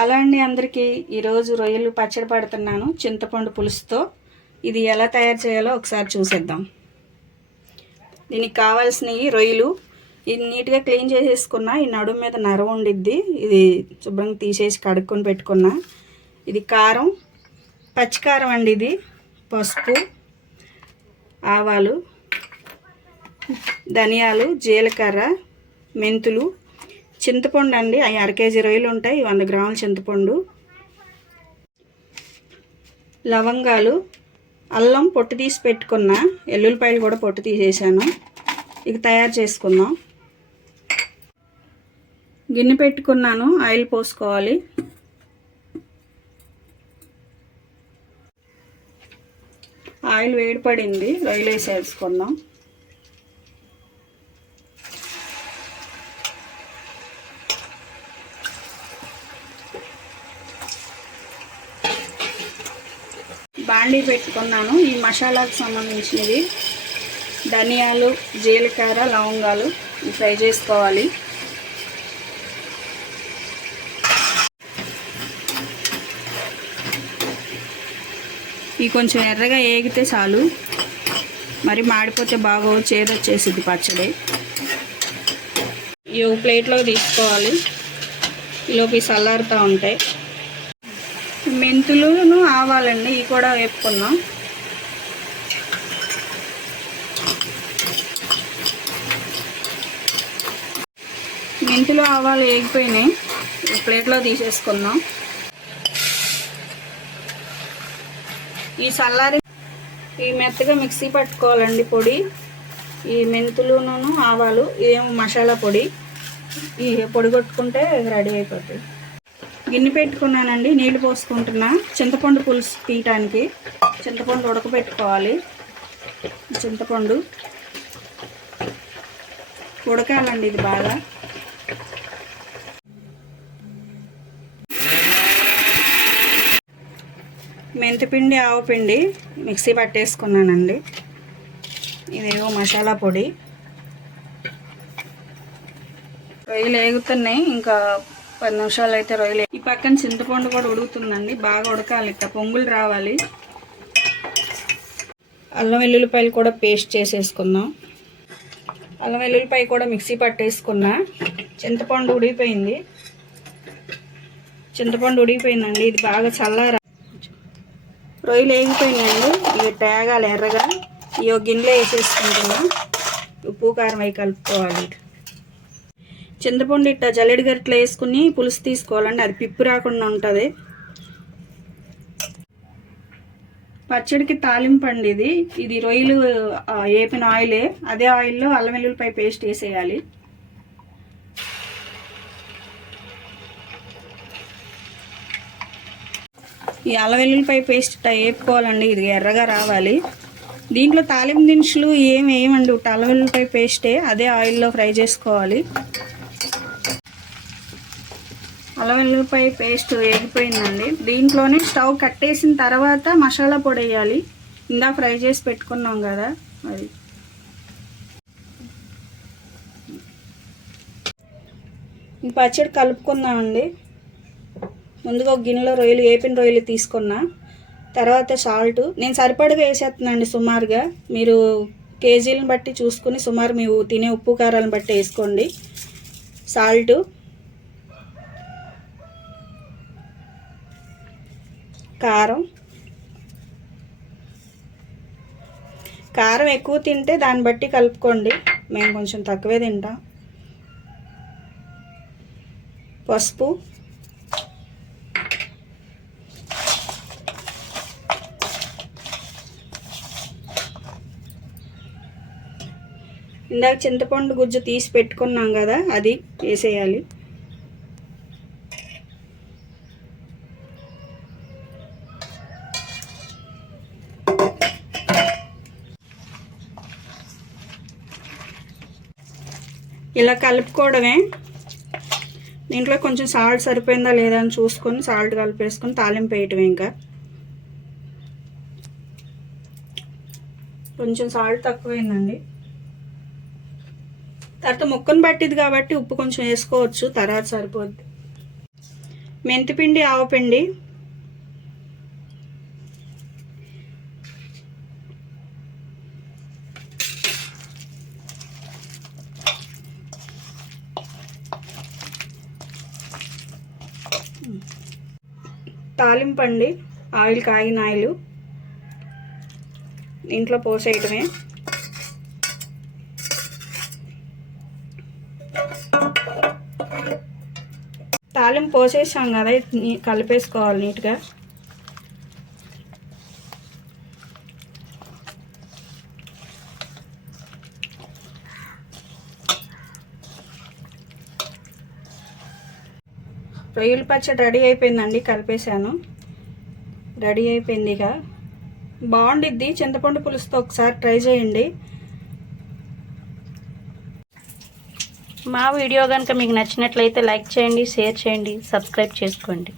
అలా అండి అందరికీ. ఈరోజు రొయ్యలు పచ్చడి పడుతున్నాను. చింతపండు పులుసుతో. ఇది ఎలా తయారు చేయాలో ఒకసారి చూసేద్దాం. దీనికి కావాల్సినవి రొయ్యలు. ఇది నీట్గా క్లీన్ చేసేసుకున్న ఈ నడుము మీద నర ఉండిద్ది. ఇది శుభ్రంగా తీసేసి కడుక్కొని పెట్టుకున్న. ఇది కారం. పచ్చికారం అండి ఇది. పసుపు ఆవాలు ధనియాలు జీలకర్ర మెంతులు చింతపండు అండి అవి అర కేజీ రొయ్యలు ఉంటాయి వంద గ్రాముల చింతపండు. లవంగాలు అల్లం పొట్టు తీసి పెట్టుకున్న ఎల్లుల్లిపాయలు కూడా పొట్టు తీసేసాను. ఇక తయారు చేసుకుందాం. గిన్నె పెట్టుకున్నాను ఆయిల్ పోసుకోవాలి. ఆయిల్ వేడి పడింది రొయ్యలు వేసేసుకుందాం. బాండీ పెట్టుకున్నాను. ఈ మసాలాకు సంబంధించినవి ధనియాలు జీలకర్ర లవంగాలు ఫ్రై చేసుకోవాలి. ఇవి కొంచెం ఎర్రగా ఏగితే చాలు. మరి మాడిపోతే బాగా చేదొచ్చేసింది పచ్చడి. ఇవి ఒక ప్లేట్లో తీసుకోవాలి. ఈలోపు చల్లారుతూ ఉంటాయి. మెంతులును ఆవాలండి ఇవి కూడా వేపుకున్నాం మెంతులు ఆవాలు వేగిపోయినాయి. ప్లేట్లో తీసేసుకుందాం. ఈ చల్లారి ఈ మెత్తగా మిక్సీ పట్టుకోవాలండి పొడి. ఈ మెంతులును ఆవాలు ఇదేమో మసాలా పొడి. ఈ పొడి కొట్టుకుంటే రెడీ అయిపోతుంది గిన్నె పెట్టుకున్నానండి నీళ్ళు పోసుకుంటున్నా. చింతపండు పులుసు తీయటానికి. చింతపండు ఉడకబెట్టుకోవాలి. చింతపండు. ఉడకాలండి ఇది బాగా. మెంతిపిండి ఆవపిండి మిక్సీ పట్టేసుకున్నానండి. ఇదేవో మసాలా పొడి. రొయ్యలు వేగుతున్నాయి ఇంకా పది నిమిషాలు అయితే రొయ్యలు ఈ పక్కన చింతపండు కూడా ఉడుకుతుందండి. బాగా ఉడకాలి ఇట్లా. పొంగులు రావాలి. అల్లం వెల్లుల్లిపాయలు కూడా పేస్ట్ చేసేసుకుందాం. అల్లం వెల్లుల్లిపాయ కూడా మిక్సీ పట్టేసుకున్నా. చింతపండు ఉడిగిపోయింది చింతపండు ఉడిగిపోయిందండి ఇది బాగా చల్లార రొయ్యలు వేగిపోయినాయండి. ఇవి తేగాలి ఎర్రగా. ఇవి గిన్నెలో వేసేసుకుంటున్నా. ఉప్పు కారం అవి కలుపుకోవాలి. చింతపండు ఇట్ట జల్లెడి గరిట్లో వేసుకుని పులుసు తీసుకోవాలండి. అది పిప్పు రాకుండా ఉంటుంది. పచ్చడికి తాలింపు అండి ఇది. ఇది రొయ్యలు ఏపిన వేపిన ఆయిలే. అదే ఆయిల్లో అల్లం వెల్లుల్లిపాయ పేస్ట్ వేసేయాలి. ఈ అల్లం వెల్లుల్లిపాయ పేస్ట్ ఇట్ట వేపుకోవాలండి. ఇది ఎర్రగా రావాలి. దీంట్లో తాలింపు దినుసులు ఏం వేయమండి. ఇట్లా అల్లం వెల్లుల్లిపాయ పేస్టే. అదే ఆయిల్లో ఫ్రై చేసుకోవాలి. అల్లం వెల్లుల్లిపాయ పేస్ట్ వేగిపోయిందండి. దీంట్లోనే స్టవ్ కట్టేసిన తర్వాత మసాలా పొడి వేయాలి. ఇందా ఫ్రై చేసి పెట్టుకున్నాం కదా అది పచ్చడి కలుపుకుందామండి. ముందుగా ఒక గిన్నెలో రొయ్యలు వేపిన రొయ్యలు తీసుకున్నా. తర్వాత సాల్ట్. నేను సరిపడగా వేసేస్తున్నానండి సుమారుగా. మీరు కేజీలను బట్టి చూసుకుని సుమారు మీ తినే ఉప్పు కారాలను బట్టి వేసుకోండి. సాల్టు. కారం. కారం ఎక్కువ తింటే దాన్ని బట్టి కలుపుకోండి. మేము కొంచెం తక్కువే తింటాం. పసుపు. ఇందాక చింతపండు గుజ్జు తీసి పెట్టుకున్నాం కదా అది వేసేయాలి. ఇలా కలుపుకోవడమే. దీంట్లో కొంచెం సాల్ట్ సరిపోయిందా లేదా అని చూసుకొని సాల్ట్ కలిపేసుకొని తాలింపు వేయటమే ఇంకా. కొంచెం సాల్ట్ తక్కువైందండి. తర్వాత ముక్కను పట్టింది కాబట్టి ఉప్పు కొంచెం వేసుకోవచ్చు తర్వాత సరిపోద్ది. మెంతిపిండి ఆవపిండి. తాలింపండి ఆయిల్ కాగిన ఆయిల్. ఇంట్లో పోసేయటమే. తాలింపు పోసేసాం కదా కలిపేసుకోవాలి నీట్గా. రొయ్యల పచ్చడి రెడీ అయిపోయిందండి కలిపేశాను. రెడీ అయిపోయింది ఇక. బాగుండిద్ది చింతపండు పులుసుతో ఒకసారి ట్రై చేయండి. మా వీడియో కనుక మీకు నచ్చినట్లయితే లైక్ చేయండి షేర్ చేయండి సబ్స్క్రైబ్ చేసుకోండి.